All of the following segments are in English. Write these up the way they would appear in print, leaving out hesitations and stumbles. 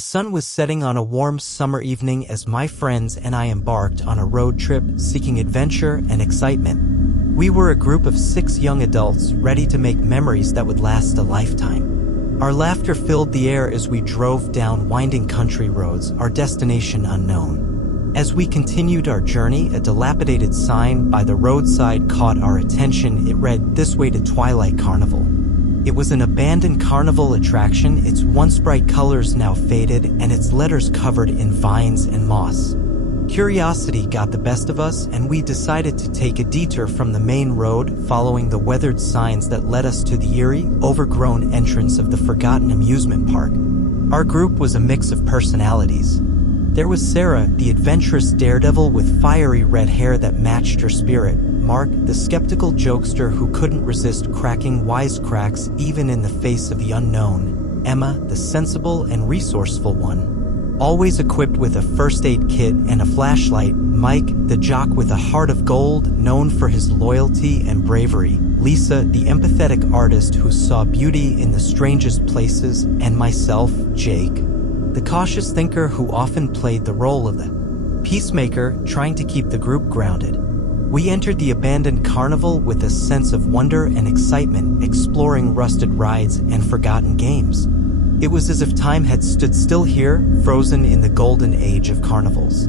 sun was setting on a warm summer evening as my friends and I embarked on a road trip seeking adventure and excitement. We were a group of 6 young adults ready to make memories that would last a lifetime. Our laughter filled the air as we drove down winding country roads, our destination unknown. As we continued our journey, a dilapidated sign by the roadside caught our attention. It read, "This way to Twilight Carnival." It was an abandoned carnival attraction, its once bright colors now faded, and its letters covered in vines and moss. Curiosity got the best of us, and we decided to take a detour from the main road, following the weathered signs that led us to the eerie, overgrown entrance of the forgotten amusement park. Our group was a mix of personalities. There was Sarah, the adventurous daredevil with fiery red hair that matched her spirit. Mark, the skeptical jokester who couldn't resist cracking wisecracks even in the face of the unknown. Emma, the sensible and resourceful one, always equipped with a first aid kit and a flashlight. Mike, the jock with a heart of gold, known for his loyalty and bravery. Lisa, the empathetic artist who saw beauty in the strangest places. And myself, Jake, the cautious thinker who often played the role of the peacemaker, trying to keep the group grounded. We entered the abandoned carnival with a sense of wonder and excitement, exploring rusted rides and forgotten games. It was as if time had stood still here, frozen in the golden age of carnivals.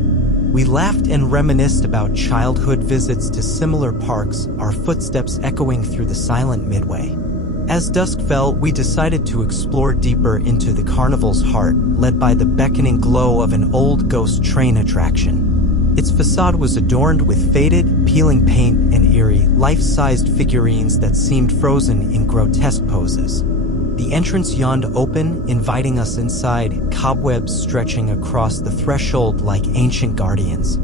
We laughed and reminisced about childhood visits to similar parks, our footsteps echoing through the silent midway. As dusk fell, we decided to explore deeper into the carnival's heart, led by the beckoning glow of an old ghost train attraction. Its facade was adorned with faded, peeling paint and eerie, life-sized figurines that seemed frozen in grotesque poses. The entrance yawned open, inviting us inside, cobwebs stretching across the threshold like ancient guardians.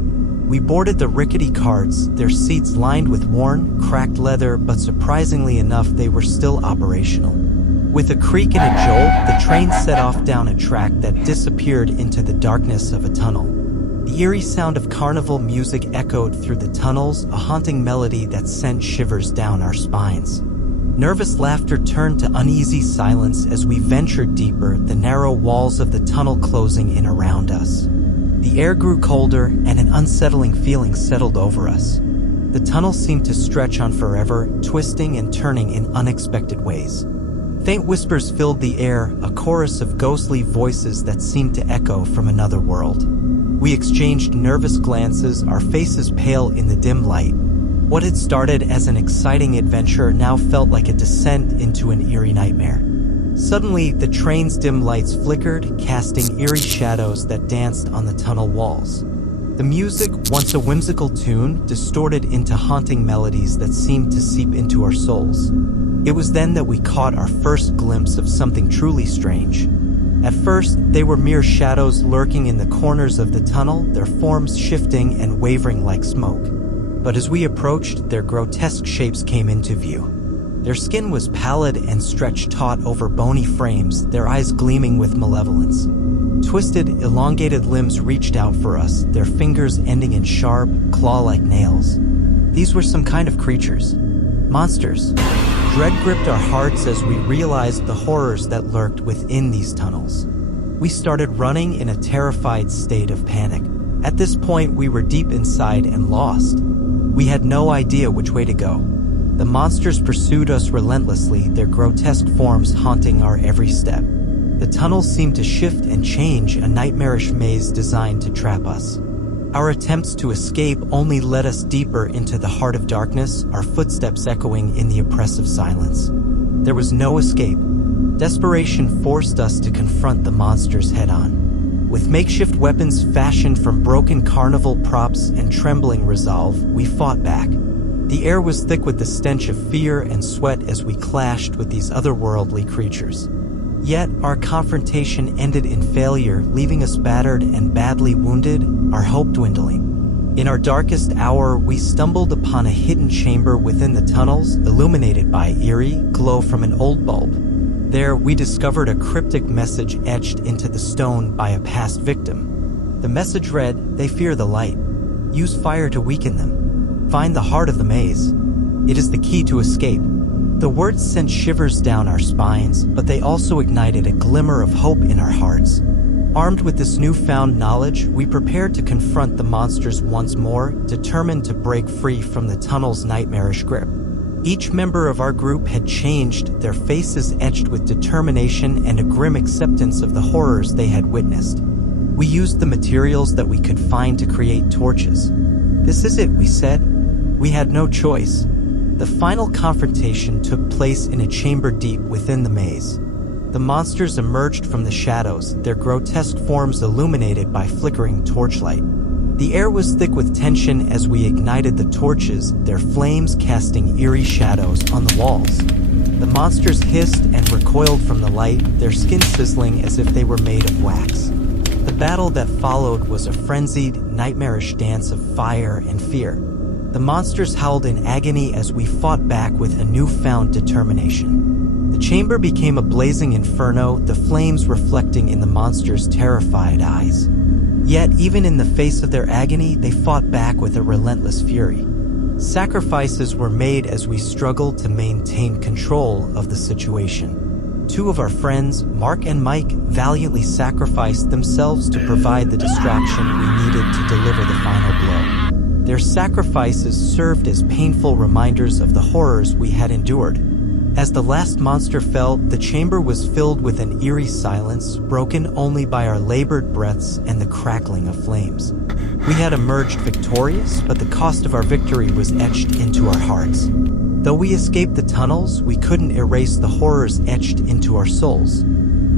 We boarded the rickety carts, their seats lined with worn, cracked leather, but surprisingly enough, they were still operational. With a creak and a jolt, the train set off down a track that disappeared into the darkness of a tunnel. The eerie sound of carnival music echoed through the tunnels, a haunting melody that sent shivers down our spines. Nervous laughter turned to uneasy silence as we ventured deeper, the narrow walls of the tunnel closing in around us. The air grew colder, and an unsettling feeling settled over us. The tunnel seemed to stretch on forever, twisting and turning in unexpected ways. Faint whispers filled the air, a chorus of ghostly voices that seemed to echo from another world. We exchanged nervous glances, our faces pale in the dim light. What had started as an exciting adventure now felt like a descent into an eerie nightmare. Suddenly, the train's dim lights flickered, casting eerie shadows that danced on the tunnel walls. The music, once a whimsical tune, distorted into haunting melodies that seemed to seep into our souls. It was then that we caught our first glimpse of something truly strange. At first, they were mere shadows lurking in the corners of the tunnel, their forms shifting and wavering like smoke. But as we approached, their grotesque shapes came into view. Their skin was pallid and stretched taut over bony frames, their eyes gleaming with malevolence. Twisted, elongated limbs reached out for us, their fingers ending in sharp, claw-like nails. These were some kind of creatures. Monsters. Dread gripped our hearts as we realized the horrors that lurked within these tunnels. We started running in a terrified state of panic. At this point, we were deep inside and lost. We had no idea which way to go. The monsters pursued us relentlessly, their grotesque forms haunting our every step. The tunnels seemed to shift and change, a nightmarish maze designed to trap us. Our attempts to escape only led us deeper into the heart of darkness, our footsteps echoing in the oppressive silence. There was no escape. Desperation forced us to confront the monsters head-on. With makeshift weapons fashioned from broken carnival props and trembling resolve, we fought back. The air was thick with the stench of fear and sweat as we clashed with these otherworldly creatures. Yet, our confrontation ended in failure, leaving us battered and badly wounded, our hope dwindling. In our darkest hour, we stumbled upon a hidden chamber within the tunnels, illuminated by eerie glow from an old bulb. There, we discovered a cryptic message etched into the stone by a past victim. The message read, "They fear the light. Use fire to weaken them. Find the heart of the maze. It is the key to escape." The words sent shivers down our spines, but they also ignited a glimmer of hope in our hearts. Armed with this newfound knowledge, we prepared to confront the monsters once more, determined to break free from the tunnel's nightmarish grip. Each member of our group had changed, their faces etched with determination and a grim acceptance of the horrors they had witnessed. We used the materials that we could find to create torches. "This is it," we said. We had no choice. The final confrontation took place in a chamber deep within the maze. The monsters emerged from the shadows, their grotesque forms illuminated by flickering torchlight. The air was thick with tension as we ignited the torches, their flames casting eerie shadows on the walls. The monsters hissed and recoiled from the light, their skin sizzling as if they were made of wax. The battle that followed was a frenzied, nightmarish dance of fire and fear. The monsters howled in agony as we fought back with a newfound determination. The chamber became a blazing inferno, the flames reflecting in the monsters' terrified eyes. Yet, even in the face of their agony, they fought back with a relentless fury. Sacrifices were made as we struggled to maintain control of the situation. Two of our friends, Mark and Mike, valiantly sacrificed themselves to provide the distraction we needed to deliver the final blow. Their sacrifices served as painful reminders of the horrors we had endured. As the last monster fell, the chamber was filled with an eerie silence, broken only by our labored breaths and the crackling of flames. We had emerged victorious, but the cost of our victory was etched into our hearts. Though we escaped the tunnels, we couldn't erase the horrors etched into our souls.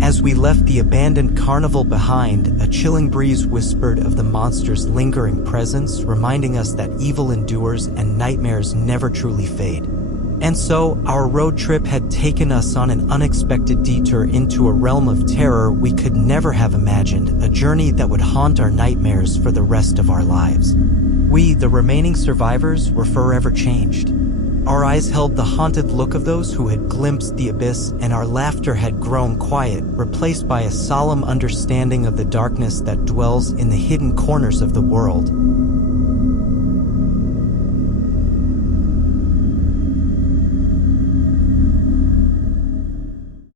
As we left the abandoned carnival behind, a chilling breeze whispered of the monster's lingering presence, reminding us that evil endures and nightmares never truly fade. And so, our road trip had taken us on an unexpected detour into a realm of terror we could never have imagined, a journey that would haunt our nightmares for the rest of our lives. We, the remaining survivors, were forever changed. Our eyes held the haunted look of those who had glimpsed the abyss, and our laughter had grown quiet, replaced by a solemn understanding of the darkness that dwells in the hidden corners of the world.